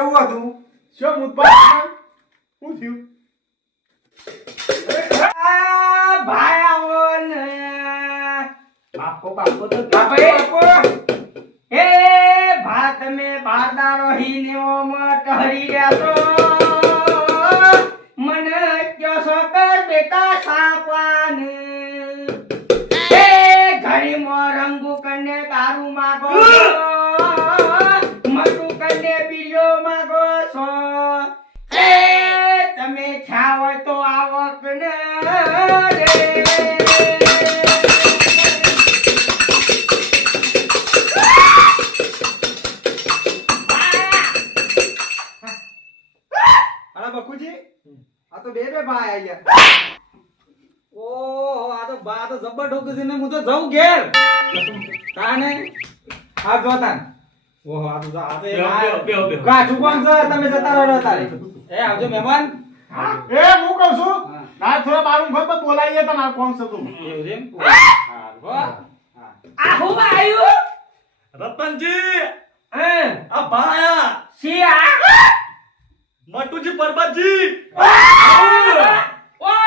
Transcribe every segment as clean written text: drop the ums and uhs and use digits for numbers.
કેવું હતું? શું મુદ્દા શું થયું? ભાઈ આવો ને બાપો તો બાપો એ ભા તમે બારદા રહીને ઓમાં ટહરી રહ્યા છો મને કયો છો કે બેટા સાપાને એ ઘડીમાં રંગુ કને દારૂ માગો મટુ કને બીજો માગો છો એ તમે છા હોય તો આવક ને રે બકુજી આ તો બે ભાઈ આઈ ગયા. ઓહો આ તો બા તો જબર ઠોકી છે ને હું તો જાઉં ઘેર તાને આ જોતા ઓહો આ તો કાઠું કોણ છે તમે જતા રહો તારે એ આવજો મહેમાન. એ હું કહું છું ના થોડા બારું ઘર પર બોલાવીએ તો ના કોણ છે તું એવું છે આ હું આયુ રતનજી હે આ ભાયા સિયા મટુજી પરબતજી ઓહ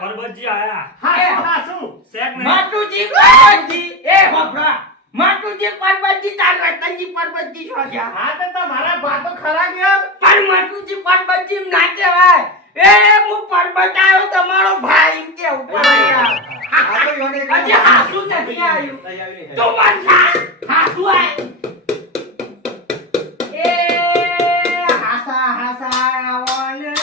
પરબતજી આયા હા શું શેક નહીં માટુજી પરબતજી એ હોપરા માટુજી પરબતજી તાર રતનજી પરબતજી છો ગયા હા તો તમારા બાતો ખરા ગયા પણ માટુજી પરબતજી ના કહેવાય એ હું પરબત આવ્યો તમારો ભાઈ કે ઉપર આવ્યા આ તો યોને અજે હાસુ નથી આવ્યું તો મનસા હાસુ આય એ હાસા હાસા આવને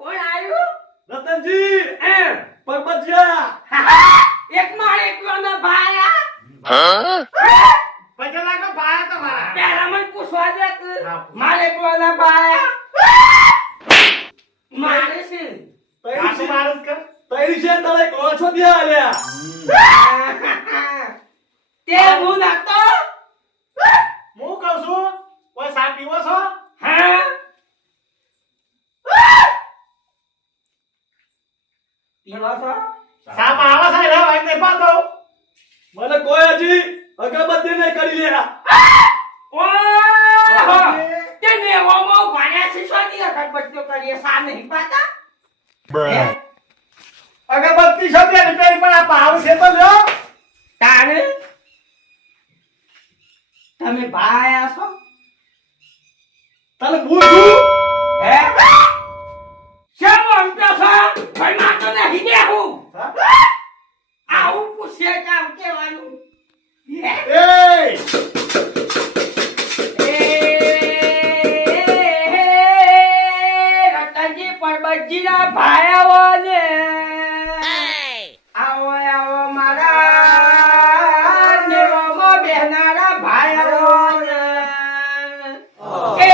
કોણ આવ્યું રતનજી એ પરબતજી આયા એક માળ એકલો ના ભાયા પછી લાગો ભાઈ તમારા પહેલા મને પૂછવા દે કે મારે એકલો ના ભાયા મારે છે કાશી મારસ કર તૈરી છે તળે કોણ છો ત્યાં આલ્યા તે હું નતો હું કહું છું કોઈ સા પીવો છો હા પીવા છો સા પાવા છે રે ભાઈ ને પાતો મને કોઈ હજી અગરબત્તી નહીં કરી લ્યા ઓહો તે ને ઓમો વાણ્યા છે સોની અગરબત્તીઓ કરીએ સા નહીં પાતા હે અગરબત્તી છે તે રિપેરી પણ આ પાવ છે તો લ્યો તારે તમે ભાઈ આસો તને પૂછું હે શેમ અંતો છો ભાઈ માતો નહીં દેહું આવું પૂછે કામ કેવાનું હે એ રતનજી પરબતજી ના ભાઈ આવો ને આવો આવો મારા નેવામાં બેહનારા ભાઈ આવો ને એ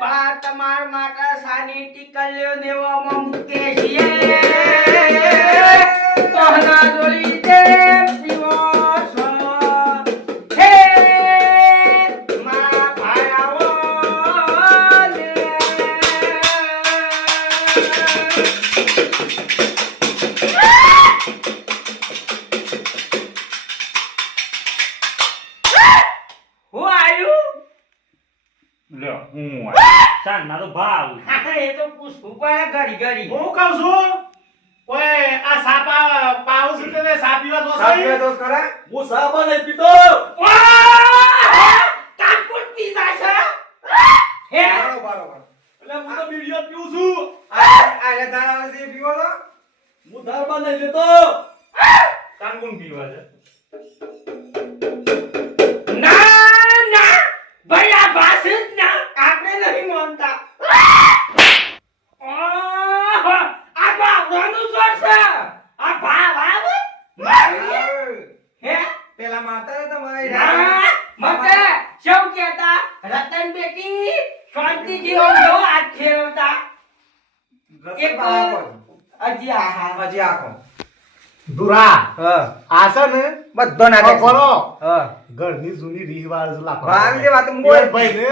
બા તમાર માટે સાની ટીકલ્યો નેવામાં મૂકે છીએ કોહના જોડી દે પીવો છો હે મારા ભાઈ આવો ને હું આયુ લ્યો હું ચાલ મારો ભાવ એ તો પૂછવું પડે ઘડી ઘડી હું કહું છું કોઈ આ સાપા પાવ છે તે સા પીવા તો સાપે છે તો ખરા હું સાબા નહીં પીતો કાકુટ પીઝા છે હે બરોબર એટલે હું તો બીડીઓ પીઉં છું આ દાડા જે પીવો તો હું ધારબા નહીં લેતો કાંગુન પીવા છે ના ના ભાઈ આ ભાષ જ ના આપણે નહીં માનતા ઓહો આ બાવડાનું જોર છે આ ભાવ આવે મારી હે પેલા માતા તમારી ના મતે શું કહેતા રતન બેટી શાંતિથી હોજો આ ખેલતા એક હજી આહા હજી આખો દુરા હા આ છે ને બધો નાટક બોલો હા ઘરની જૂની રીહવાળ લાકડા ભાન જે વાત એ મોય ભાઈ ને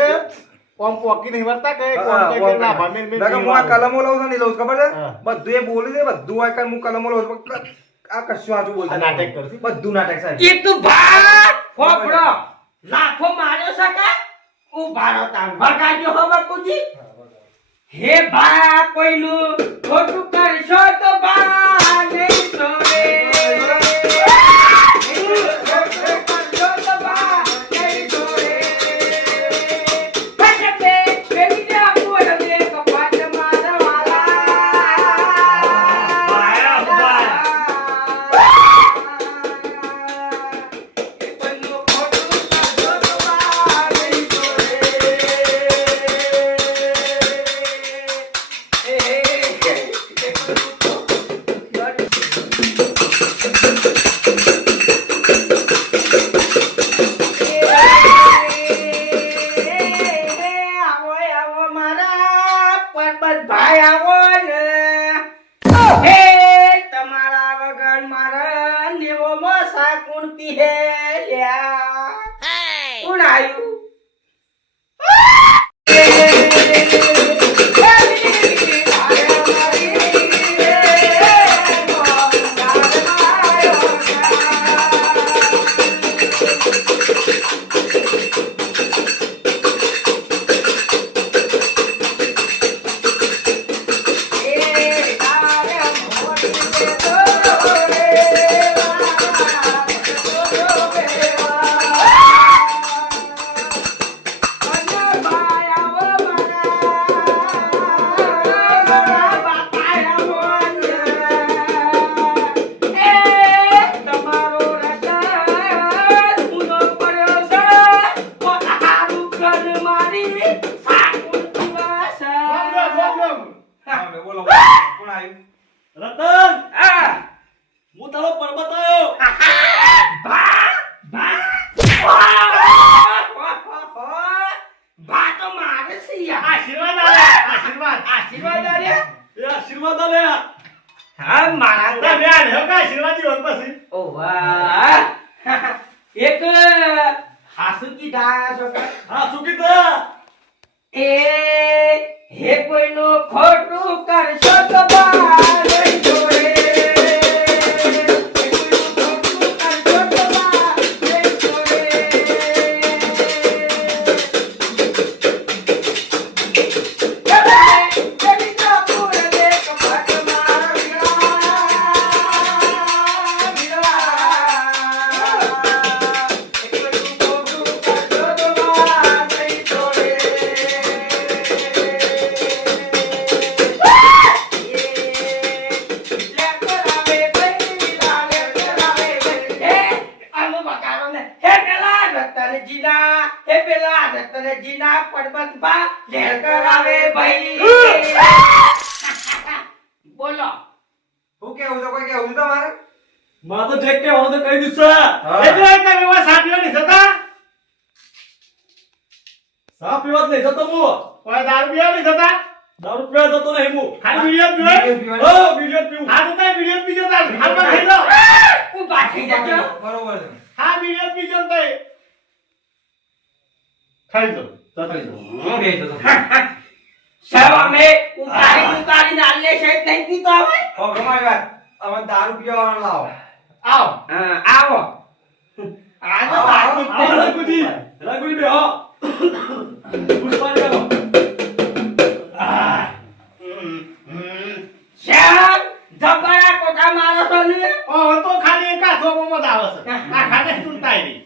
ઓમ પોકી નહીં વર્તા કે હા, કોમ કઈ ઓમ કે ના કઈ. ભામે મે ના કે હું આ કલમો લઉં છું ને લઉં છું, ખબર છે હા. બધું એ બોલી દે બધું આ કઈ હું કલમો લઉં છું પણ આ કશું આજુ બોલતો આ નાટક કરશે? બધું નાટક સાહેબ ઈ તું ભા ફોફડો લાખો માર્યો શકે ઉભા રહો તાર વગાડ્યો હો બાપુજી હે ભા કોઈનું ખોટું કરશો તો ભા નહીં છોડે ખોટું કરશો તો ભા નહીં છોડે પછી બે બેબીના મોઢે કપાટ ભાઈ આવો ને હે તમારા વગર મારા નેવો મસા કોણ પીહે લ્યા કોણ આયુ બોલો કોણ આવ્યું રતન આ હું તારો પરબત આવ્યો. બા તો મારે છે યાર. આશીર્વાદ આલે આશીર્વાદ આશીર્વાદ આલ્યા? એ આશીર્વાદ આલ્યા. હા મારા તમે આ લ્યો કે આશીર્વાદ ઈ હોત પછી ઓ વાહ એક હાસુકી ડાયા છોકરા હા શું કીધા? એ હે કોઈનું ખોટું કરશો તો બા નહીં છોડે જીના પડબત બા લેર કરાવે ભાઈ બોલો હું કેવું છે કોઈ કેવું છે તમારે મારે તો જે કહેવાનું તો કહી દીધું છે. હા. એટલે તમે એવા સાપીઓ નહીં થતા સા પીવા જ નહીં જતો હું. કોઈ દારૂ પીવા નહીં થતા દારૂ પીવા જતો નહીં હું. ખાલી વિડીયો પીવે પીવાનું. હા બીજો પીવું. હા તો તમે વિડીયો પીજો તાર હાલમાં ખાઈ લો ઉભા થઈ જજો બરોબર છે હા વિડીયો પીજો ને તઈ ખાઈ લો હું બે જતો શરમ એ ઉતારી નાલે છે નહીં પીતો હોય ઓ તમારી વાત અમે દારૂ પીવાના લાવો આવો હા આવો આ તો આવો, બાકી જ આવો નહીં. રઘુજી. રઘુજી બે હો. પુષ્પાજી આવો. શ્યામ જબરા કોટા મારો તો ને ઓ તો ખાલી એક હાથો મોમો જ આવે છે આ ખાને ચૂંટાઈ નહીં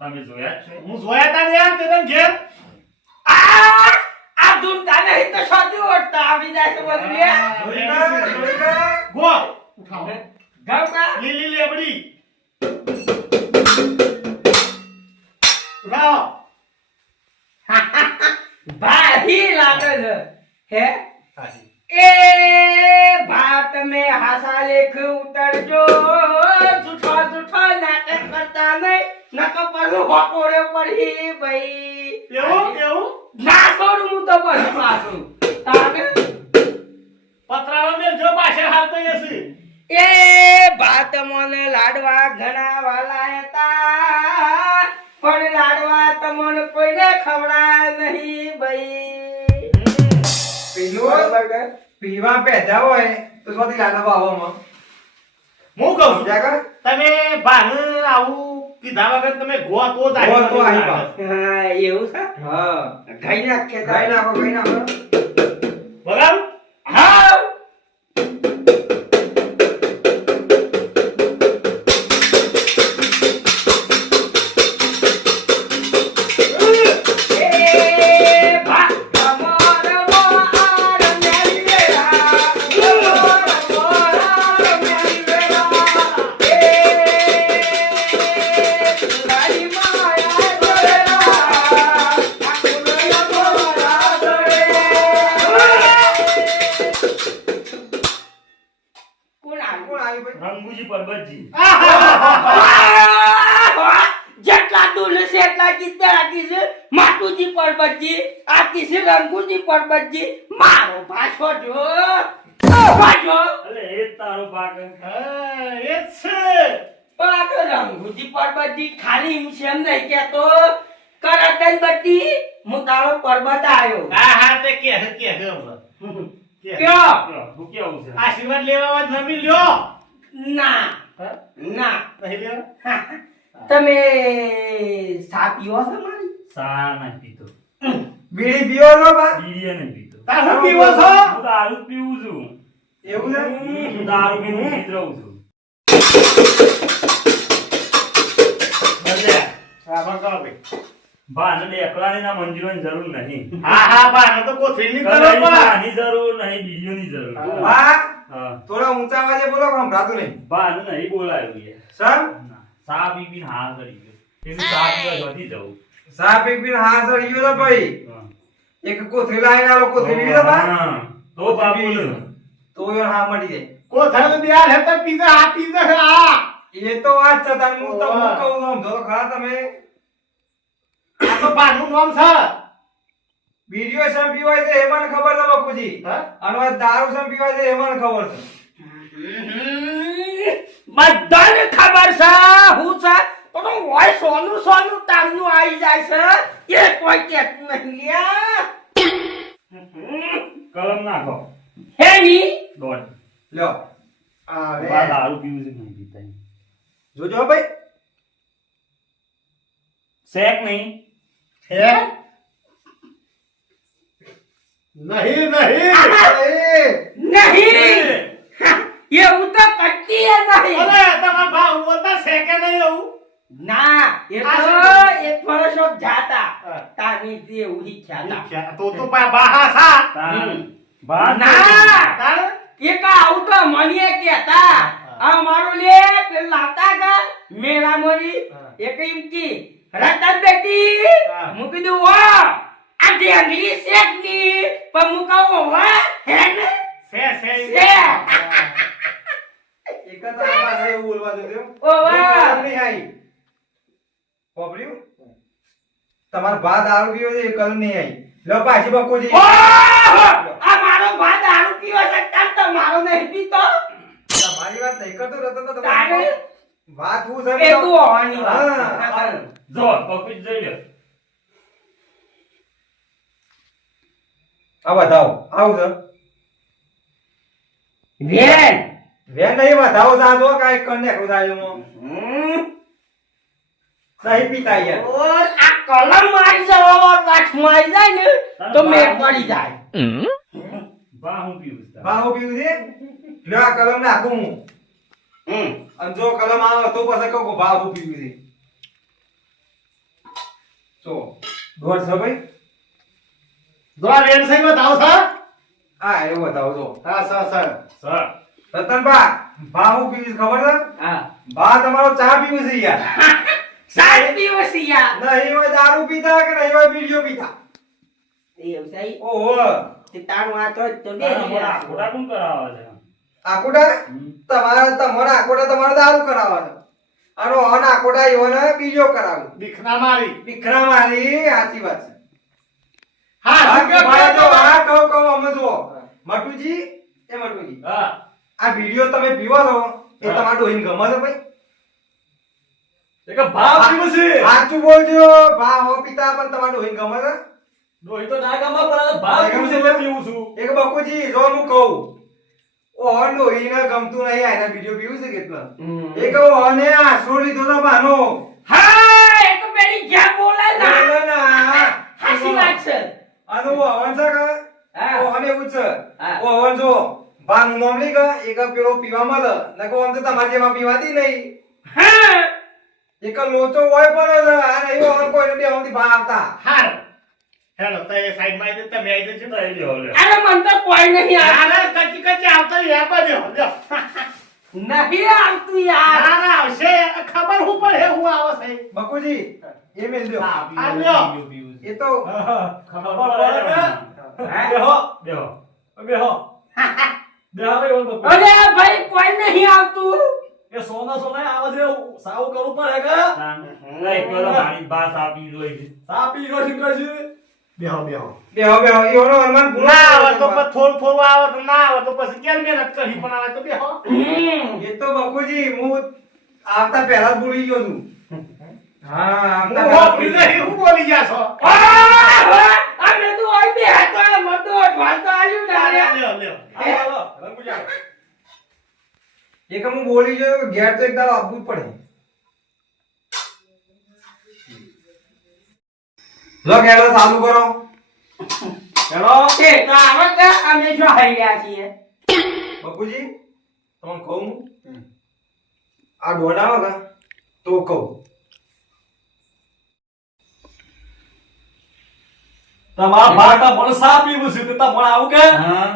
તમે જોયા છે હું જોયા તા ને યાર તે તને ઘેર આ ધૂમતા નહીં તો સાચું ઓટતા આવડી જાય તો બધું લે ગો ઉઠાવો ગવકા લીલી લેબડી ઉઠાવો ભાઈ લાગે છે હે એ ભાત મે હાસા લેખ ઉતરજો જૂઠો જૂઠો નાટક કરતા નહીં નકો પરુ બપોરે પડી ભાઈ એવું એવું ના છોડું હું તો બસ પાછું તારે પતરાનો મેલ જો પાછળ હાલતો જશે એ ભાત મને લાડવા ઘણા વાલા હતા પણ લાડવા તમને કોઈને ખવડાય ભાઈ પેલું પીવા પેધા હોય તો શોથી લાના બાવામાં હું કહું છું સમજ્યા કા? તમે બાને આવું કીધા વગર તમે ગો તો જ ગો તો આવી આવી પાછા. હા એવું છે હા ગાઈ નાખે ગાઈ નાખો બરાબર હા એ ભા અમાર મોર મેલી વેરા મોર મેલી વેરા એ લાલી માયા દોરા આકુલયા મોરા દોરે કોણ આવ્યું? કોણ આવી ભાઈ? રંગુજી પરબતજી જેટલા દુલે છે એટલા ગીતે આકી છે માટુજી પરબતજી આકી છે રંગુજી પરબતજી મારો ભાષો જો ભાષો અલે એ જ તારો ભાગ હા, એ જ છે પણ આ તો રંગુજી પરબતજી ખાલી એમ છે એમ નહીં કેતો કરતન બટી હું તારો પર્વત આવ્યો હા હા તે કે હમણાં. કે. કયો હું કેવું છે આશીર્વાદ લેવા આવા નમી લ્યો ના હા? ના નહીં લેવા તમે સા પીવો છો મારી સા નહીં પીતો બીડી પીવો છો બા? બીડીએ નહીં પીતો તાર હું પીવો છો હું દારૂ જ પીવું છું એવું છે? હું દારૂ પીવું પીત રહું છું ભલે. સાબા કરો ભાઈ. બાને એકલાની ના મંજીરોની જરૂર નહીં હા હા બાને તો કોથળીની કરો પણ. બાની જરૂર નહીં બીડીઓની જરૂર હા. બા હા થોડા ઊંચા અવાજે બોલો કે સંભળાતું નહીં. બાને નહીં બોલાયું યાર સર ના. સા પી પીને હા કરી ગયો એનું સા પીવા જતી જવું સા પી પીને હા સર ઈયો તો ભાઈ હા. એક કોથળી લાઈને આલો કોથળી પીધો બા હા. તો બાપુ તો યો હા મળી જાય કોથળ દિયાલ હે તો પીઝા આ પીઝા આ એ તો વાત છે તાન હું તમને ઓવા. કહું છું સમજો તો ખરા તમે આ તો બાનું નામ છે બીડીઓ શેમ પીવાય છે એ મને ખબર છે બકુજી હા? અને આ દારૂ શેમ પીવાય છે એ મને ખબર છે બધાને ખબર છે હું છે પણ હોય સોનું સોનું તામનું આવી જાય છે એ કોઈ કહેતું નહીં લ્યા. કલમ નાખો હે ની દોડ લ્યો બા આવે દારૂ પીવું છે નહીં પીતા જોજો ભાઈ શેક નહીં હે નહીં નહીં એ, નહીં એવું તો કટ્ટી નહીં અરે તમારા ભાવ બોલતા છે કે નહીં એવું ના એ આ તો શું? એક વર્ષો જાતા હા. તાની તે ઉડી ખ્યાતા તો બાહા સા તાન બા ના તાર એક આવું તો મને કહેતા આ મારો લે પેલા લાતા કા મેળા મોરી હા. એક એમ કી રતન બેટી હા. હું કીધું વાહ આ ઢેંગલી શેક ની પણ હું કહું વાહ હે ને સે સે સે. એક જ આ પાસે એવું બોલવા દેજો ઓ વાહ નહીં આઈ પોપડ્યું તમાર બા દારૂ પીવો છે એ કલ નહીં આઈ લો પાછી બકુજી ઓહ! આ મારો ભા દારૂ પીવો છે તાર તો મારો નહીં પીતો તમારી વાત નહીં કરતો રતન તો તારે તમારી વાત હું છે એ તું હોવાની વાત હા. છે. જો પકડી જઈ લે આ બતાવો આવું છે વેન વેન નહીં બતાવો સાજો કાઈ કને ખોદાયો મો સહી પીતા યાર ઓર આ કલમ મારી જવા વાત મારી જાય ને તો મેં પડી જાય બા હું પીવું છું બા હું પીવું છે લ્યો આ કલમ નાખું હું અને જો કલમ આવે તો પછી કહું કે બા હું પીવું છે તો દોડ છે ભાઈ દોરા રેડ સહી બતાવો સર હા એવું બતાવો જો હા સર સર સર રતનબા બા હું પીવું છે ખબર છે હા બા તમારો ચા પીવું છે યાર સારી દિવસ યાર નહીં હોય દારૂ પીતા કે નહીં હોય બીડીઓ પીતા એવું સહી ઓહો તે તારું આ તો બે મોટા કોણ કરાવે છે આકોટા તમારા તમારે દારૂ કરાવવા છે અને ઓન આકોટા એવોને બીજો કરાવે દીખના મારી વિક્રમ મારી સાચી વાત છે હા આ શું કે ભાઈ જો આ કહો અમે જુઓ મટુજી એ મટુજી હા આ વિડિયો તમે પીવો છો એ હા. તમારા ડોહીને ગમે છે ભાઈ એક ભાવ પીવું છે સાચું બોલજો ભા હો પિતા પણ તમારા ડોહીને ગમે છે ડોહી તો ના ગામમાં પણ આ ભાવ પીવું છે એટલે પીવું છું. એક બકુજી જો હું કહું ઓહન ડોહીને ગમતું નહીં આના વિડિયો પીવું છે કેટલા એક ઓહને આશરો લીધો તો બાનો હા એ તો પેલી જ્યાં બોલે ના બોલે ના હાસી વાત છે આનો ઓહન છે કે હા. ઓહન એવું છે હા. ઓહન જો બાનું નામ લઈ કે એક પેલો પીવા મળે નકો આમ તો તમારે જેમાં પીવાતી નહીં હા એક લોચો હોય પણ આ નહીં ઓહન કોઈને બે આમથી બહાર આવતા હાર હેલો તો એ સાઈડ માં આવી તમે આવી જજો લઈ લ્યો, લ્યો. અરે મન તો કોઈ નહીં અરે કચી કચી આવતો યાર બાજુ લ્યો નહીં આવતું યાર ના આવશે ખબર હું પડે હું આવો છે બકુજી એ મેલ દો આ લ્યો એ તો ખબર પડે કે? હે? બેહો બેહો. બેહો બેહો રે ઓન બકુ. અરે ભાઈ કોઈ નહીં આવતું એ સોના સોના આવે છે સાવ કરવું પડે કે તાન. લઈ પેલો મારી બાસ આપી દો છે. સા પી ગયો છે કરશે બેહો બેહો બેહો બેહો ઈઓનો અનુમાન પૂરો ના આવે તો કરો. પછી થોડું થોડું આવે તો ના આવે તો પછી કેમ મહેનત કરી પણ આવે તો બેહો એ તો બકુજી હું આવતા પહેલા જ ભૂલી ગયો છું હા આવતા હું પહેલા જ હોપી ભૂલી ગયો. નહીં હું બોલી ગયા છો અમે તો ઓય બે હતો એ મતો વાતો આલ્યું ના રે લ્યો લ્યો હાલો રંગુજા એક હું બોલી ગયો કે ઘેર તો એક દાડો આપવું જ પડે લો કેલો ચાલુ કરો હેલો એ તો આવે કે અમે જો હૈયા છીએ બકુજી તમને કહું આ દોડાવો કે તો કહું તમારા ભાટા પણ સા પીવું છે તો તમને આવું કે હા.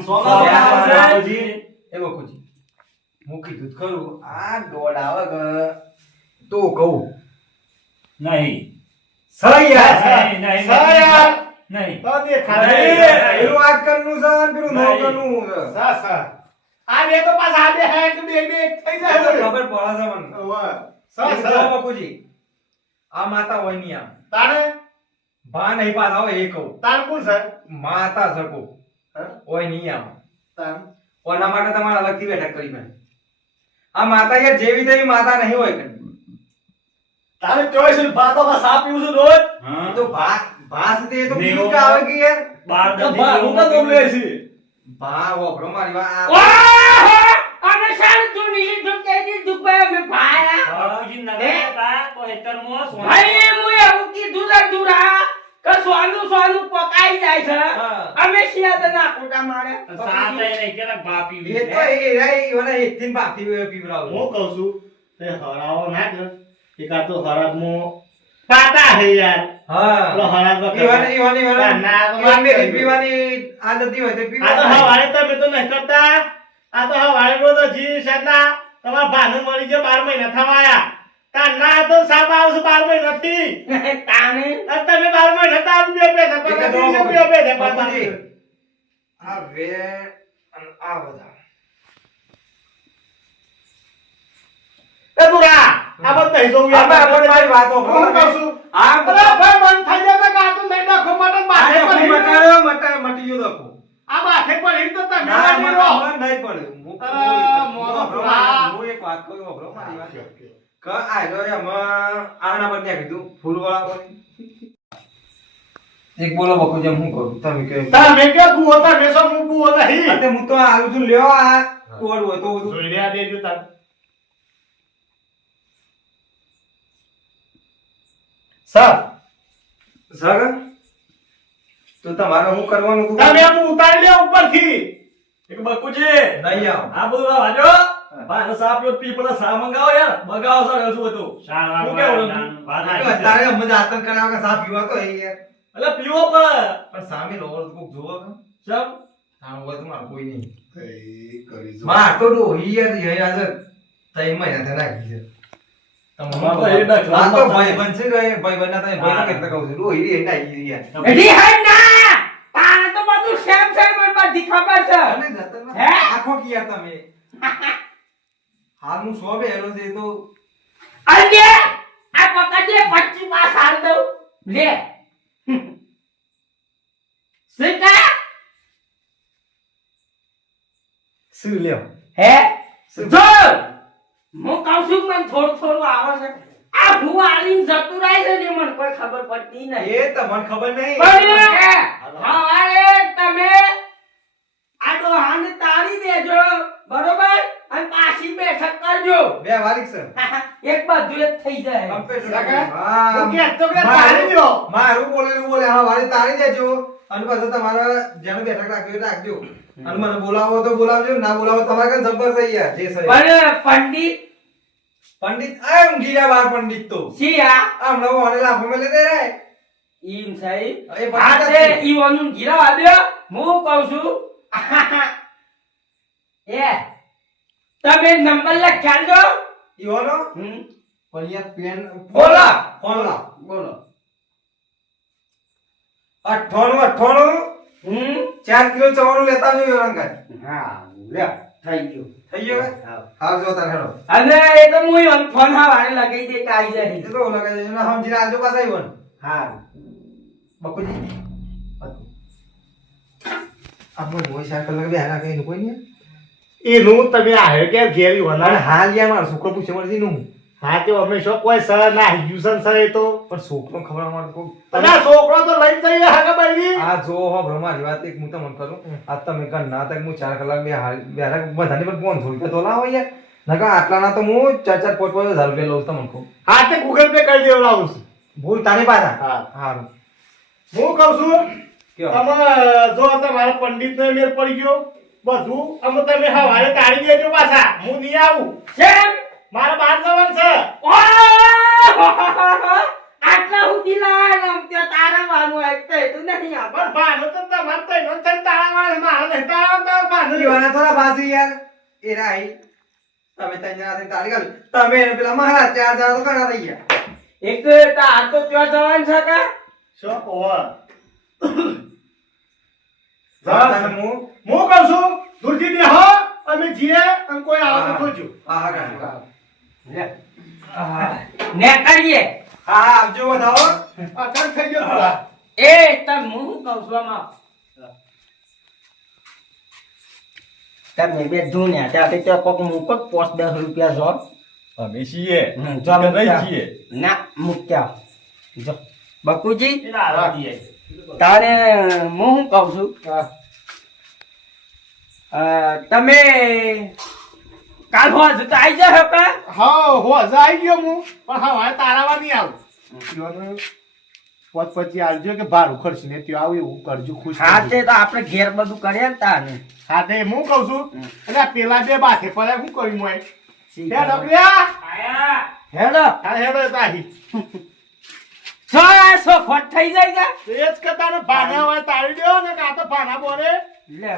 સોના સોના આવે છે બાપુજી. એ બકુજી હું કીધું જ ખરું આ દોડાવો કે તો કહું નહીં. સહી યાર નહીં, નહીં, સર નહીં. તો દેખાય નહીં. પેલું આ કરનું છે અને પેલું નો નહીં. કરનું છે સર સર આ બે તો પાછા આ બે હે કે બે બે થઈ જાય ખબર પડે છે મને સર એ સર જો બકુજી આ માતા હોય ની આમ તારે ભા નહીં પાછા હોય એ કહું તાર કોણ સર માતા શકો હોય નહીં આમ તાર ઓના માટે તમારે અલગથી બેઠક કરી મેં આ માતા યાર જેવી તેવી માતા નહીં હોય કદી. તારે ચોઈસ ભાતામાં સા પીવું છે રોજ હા. એ તો ભાસ તે તો નહીં પીવું હો. કે આવે કે યાર બાર તો દસ ભા હું તો લે છે ભા વપરો મારી વાત ઓહો અમે સારું તું નીલી તું કે દી દુબઈ અમે ભાયા બાપુજી નગર હે? હતા તો હેતરમાં સોના. ભાઈ હું એવું કીધું ને દુરા કે સોનું સોનું પકાઈ જાય છે હા. અમે શિયા તો ના કોટા મારે સાત એ નહીં કે બા પીવી એ તો છે. એના એકથી બાકી પીવડાવું હું કહું છું તે હરાવો ના કર એકા તો હરાબમાં પાતા હે યાર હા પેલો હરાબ પીવાની પીવાની આદત હોય તો આ તો હવારે તમે તો નહીં કરતા આ તો હવારે રોજ જી સાતા તમારા ભાનું મળી ગયો 12 મહિના થવાયા તા ના તો સાપ આવશે 12 મહિના થી તાને અને તમે 12 મહિના તા બે બે ધપા બે ધપા બાપુજી, આ વે અને આ બધા એ દુરા આ બધું જોઉં યાર આપણે મારી વાતો હું કહું છું આ અરે ભાઈ મન થઈ જાય કે આ તો નહીં નાખો માટે માથે પર હિંડો. મટી ગયો દખો આ માથે પર હિંડો તમે ના નહીં રહો. નહીં પડે હું મોનો હું પુરા. હું એક વાત કહું બરો મારી વાત કે આ જો એમાં આના પર ત્યાં કીધું ફૂલવાળા પર એક બોલો બકુ જેમ હું કરું તમે કે તમે કે બુઓ તમે સો હું બુઓ નહીં અતે હું તો આલુ છું લ્યો આ કોડ હોય તો બધું જોઈ રહ્યા દેજો તાર સર સર તો તમારે શું કરવાનું હતું તમે આમ ઉતારી લે ઉપરથી એક બકુજી નહીં આવ આ બધું વાજો ભાઈ સા પીવો પી પેલા સા મંગાવો યાર બગાવો સર હજુ હતું ચાર હું વાગવા કેવું? જાનું. વાત તો આવી છે. અત્યારે અમે દાતન કરાવ કે સા પીવા તો એ યાર એટલે પીવો પણ પણ સામે લોવર કોક જોવો કે ચમ હા હોય તો મારે કોઈ નહીં કરી માર તો ડોહી યાર એ આજે તઈ મહિના થયા નાખી છે તમારે તો એ ડાક આ તો ભાઈ બનશે કે ભાઈ બના તઈ ભાઈ કેટલા કહું છું ડોહી એ નાખી યાર એડી હે ના તારે તો બધું સેમ સેમ મને બધી ખબર છે અને જતન હે? આખો કિયા તમે હાલનું સો બેરો છે તો અરે આ પકડે 25 માં સાલ દઉં લે સિકા શું લ્યો હે જો હું કહું છું મને થોડું થોડું આવે છે આ હું આલીને જતું રહે છે ને મને કોઈ ખબર પડતી નહીં. એ તમને ખબર નહીં. પણ હવારે તમે આ ડોહાને તાળી દેજો બરોબર અને પાછી બેઠક કરજો. બે વારીક છે. એક બધું એક થઈ જાય. હા. હું કહેતો કે તાળી દ્યો. મારું બોલેલું બોલે હા વારી તાળી દેજો અને પછી તમારા જેનું બેઠક રાખ્યું એ રાખજો અને મને બોલાવો તો બોલાવજો ના બોલાવો તમારે કઈ જબર થઈ યાર જે છે પણ પંડિત પંડિત આ ઊંઘી ગયા બાર પંડિત તો સિયા હમણાં ઓને લાફો મેલે દે રે ઈમ સાહેબ એ પંડિત આ જ તે છે. ઈવાનું ગીરા વાદ્યો હું કહું છું એ તમે નંબર લખ્યા જો ઈવાનો હમ પણ યાર પેન બોલો. ફોન લાવ બોલો 98 હમ 4 કિલો ચવાણું લેતા આવજો રંગા હા લે થઈ ગયું થઈ ગયો હા જો તાર હેડો અને એ તો હું ઈવન ફોન હાવારે લગાઈ દે કાઈ એ જાય તો લગાઈ દેજો ના સમજીને આજુ પાછા ઈવન હા બકુજી આપણે મોય સાયકલ લગાવી હાલા કઈ કોઈ નહીં એનું તમે આહે કે ઘેરી અને વના હાલ યાર મારો છોકરો પૂછે મળતી નું હા તે અમે શો કોઈ સર ના યુસન સર એ તો પણ છોકરો ખબર અમારે કોઈ અને આ છોકરો તો લઈ જઈએ હાગા બાઈ આ જો હો બ્રહ્મારી વાત એક હું તમને કરું આ તમે કર ના તક હું 4 કલાક બે હાલ બધાની પર 500 રૂપિયા તો લાવો યાર નકા આટલા ના તો હું 4 4 5 5 હજાર રૂપિયા લઉં તમને કહું હા તે ગૂગલ પે કરી દેવડાવું છું ભૂલ તારી પાછા હા હારું હું કહું છું કયો તમે જો તમારા પંડિત ને મેર પડી ગયો બધું અમે તમે હવારે તાળી દેજો પાછા હું નહીં આવું કેમ મારા બાર જવાનું છે આટલા સુધી લાયા તે તારા વાનું એકતે તું નહીં આ પણ ભાનો તો તમારે તો એનો થઈ તાળા મારા નહીં તાળા ભાનો ઈવાના થોડા બાસી યાર એ રાઈ તમે ત્રણ જણા થઈને તાળી કાઢી તમે એને પેલા મહારાજ 4 જણા તો ઘણા થઈ ગયા એક તાર તો ત્યાં જવાનું છે કે શો ઓવર જાતને હું હું કહું છું દૂરથી બેહો અમે જીએ અને કોઈ આવે તો જોજો હા હા કાઢો ને કરીએ હા હા આવજો બતાવો અચાનક થઈ ગયો થોડા એ તમ હું કહું છું આમાં તમે બે ધૂન્યા ત્યાંથી ત્યાં કોક મૂકો 5-10 રૂપિયા જો અમે છીએ જો નહીં મૂક્યા. છીએ ના મૂક્યા જો બકુજી એના આવા દઈએ તારે હું શું કહું છું તમે કાલ હોજ તો આવી જાવ કે હા હો આવી ગયો હું પણ હા તારાવા નહીં આવું પછી આવજો કે ભાડું ખર્ચી ને ત્યાં આવું એવું કરજો ખુશ હા કરજો. તે તો આપણે ઘેર બધું કરીએ ને તાને હા તે હું કહું છું અને આ પેલા બે બાથે પડ્યા શું કર્યું મોય હે ડોકરિયા હેડો હા હેડો તાહી સો ખોટ થઈ જાય કે એ જ કરતા ને ભાના હોય તાળી દેવો ને કાં તો ભાના બોલે લે